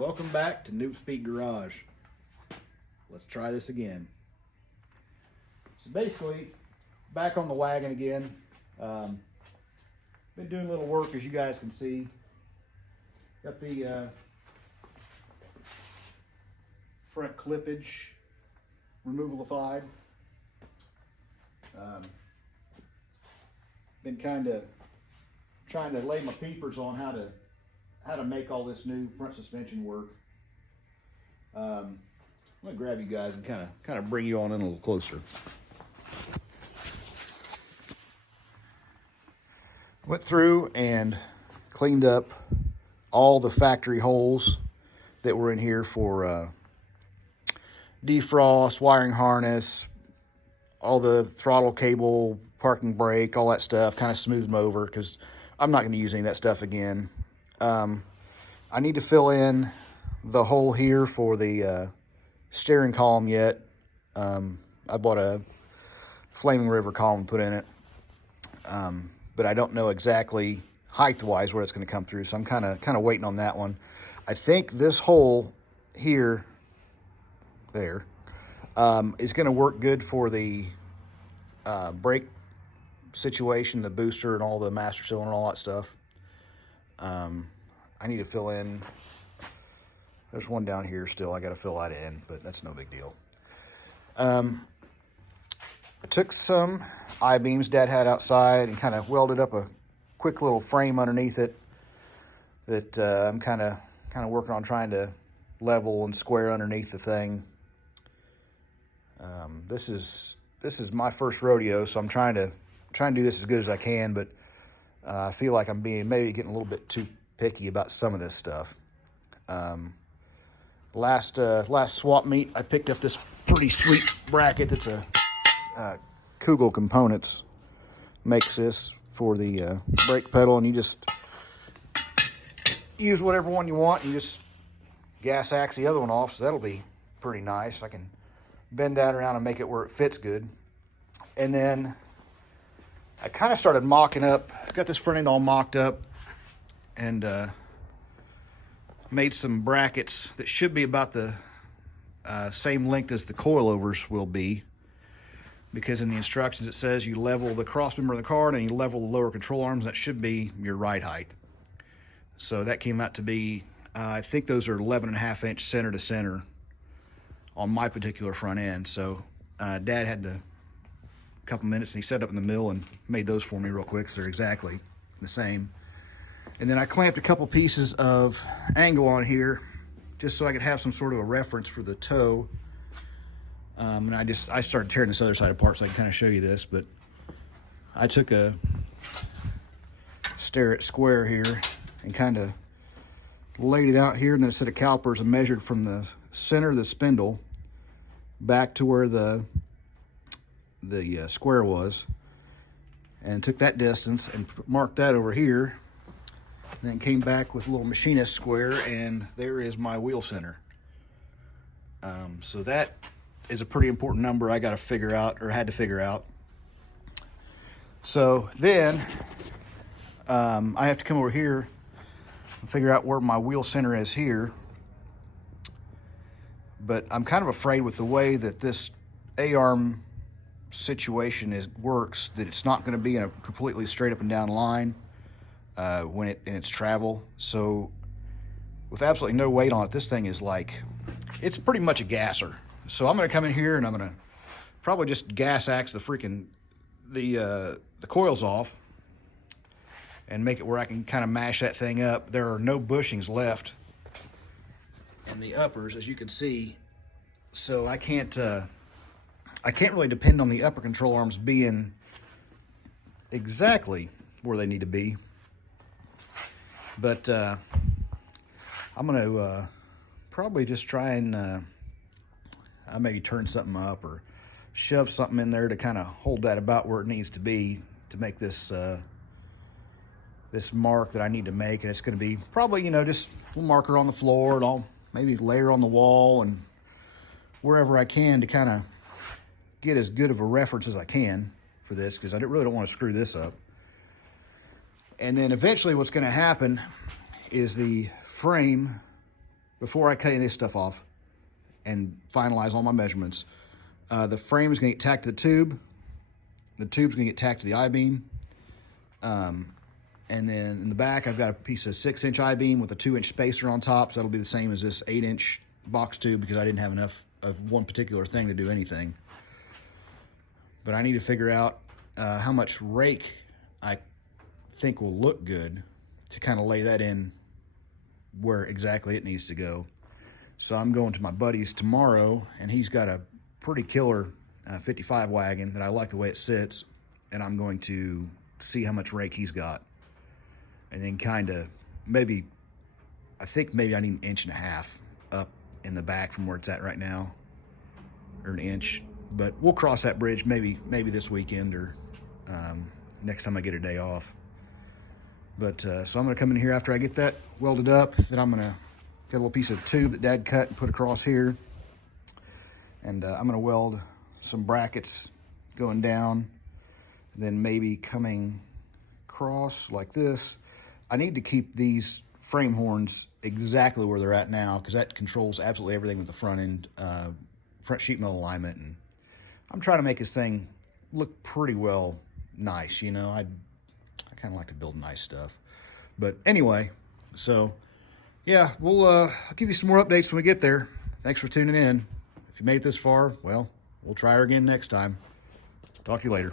Welcome back to Noob Speed Garage. Let's try this again. So basically, back on the wagon again. Been doing a little work, as you guys can see. Got the front clippage removalified. Been kind of trying to lay my peepers on how to make all this new front suspension work. I'm gonna grab you guys and kind of bring you on in a little closer. Went through and cleaned up all the factory holes that were in here for defrost, wiring harness, all the throttle cable, parking brake, all that stuff. Kind of smoothed them over because I'm not going to use any of that stuff again. I need to fill in the hole here for the steering column yet. I bought a Flaming River column to put in it, but I don't know exactly height-wise where it's going to come through, so I'm kind of waiting on that one. I think this hole here, there, is going to work good for the brake situation, the booster and all the master cylinder and all that stuff. I need to fill in, there's one down here still, I got to fill that in, but that's no big deal. I took some I-beams Dad had outside and kind of welded up a quick little frame underneath it that I'm kind of working on trying to level and square underneath the thing. This is my first rodeo, so I'm trying to do this as good as I can, but I feel like I'm maybe getting a little bit too picky about some of this stuff. Last swap meet, I picked up this pretty sweet bracket that's a Kugel Components makes this for the brake pedal, and you just use whatever one you want. You just gas axe the other one off, so that'll be pretty nice. I can bend that around and make it where it fits good. And then I kind of started mocking up, got this front end all mocked up, and made some brackets that should be about the same length as the coilovers will be, because in the instructions it says you level the cross member of the car and you level the lower control arms. That should be your ride height. So that came out to be, I think those are 11.5 inch center to center on my particular front end. So Dad had a couple minutes and he set up in the mill and made those for me real quick, so they're exactly the same. And then I clamped a couple pieces of angle on here just so I could have some sort of a reference for the toe. And I started tearing this other side apart so I can kind of show you this, but I took a Starrett square here and kind of laid it out here, and then a set of calipers and measured from the center of the spindle back to where the square was, and took that distance and marked that over here, and then came back with a little machinist square, and there is my wheel center. So that is a pretty important number I got to figure out, or had to figure out. So then I have to come over here and figure out where my wheel center is here. But I'm kind of afraid with the way that this A-arm situation works, that it's not going to be in a completely straight up and down line in its travel. So with absolutely no weight on it, this thing is like, it's pretty much a gasser. So I'm going to come in here and I'm going to probably just gas axe the freaking the coils off and make it where I can kind of mash that thing up. There are no bushings left in the uppers, as you can see, so I can't really depend on the upper control arms being exactly where they need to be. But I'm going to probably just try and maybe turn something up or shove something in there to kind of hold that about where it needs to be to make this this mark that I need to make. And it's going to be probably, just a little marker on the floor, and I'll maybe layer on the wall and wherever I can to kind of get as good of a reference as I can for this, because I really don't want to screw this up. And then eventually what's going to happen is the frame before I cut any of this stuff off and finalize all my measurements, the frame is going to get tacked to the tube. The tube's going to get tacked to the I-beam. And then in the back, I've got a piece of 6-inch I-beam with a 2-inch spacer on top. So that'll be the same as this 8-inch box tube because I didn't have enough of one particular thing to do anything. But I need to figure out how much rake I think will look good to kind of lay that in where exactly it needs to go. So I'm going to my buddy's tomorrow, and he's got a pretty killer 55 wagon that I like the way it sits, and I'm going to see how much rake he's got. And then kind of maybe, I think maybe I need 1.5 inches up in the back from where it's at right now, or 1 inch. But we'll cross that bridge maybe this weekend or next time I get a day off. But so I'm going to come in here after I get that welded up. Then I'm going to get a little piece of tube that Dad cut and put across here. And I'm going to weld some brackets going down, and then maybe coming across like this. I need to keep these frame horns exactly where they're at now because that controls absolutely everything with the front end, front sheet metal alignment. And I'm trying to make this thing look pretty well nice, you know. I kind of like to build nice stuff. But anyway, so yeah, I'll give you some more updates when we get there. Thanks for tuning in. If you made it this far, well, we'll try her again next time. Talk to you later.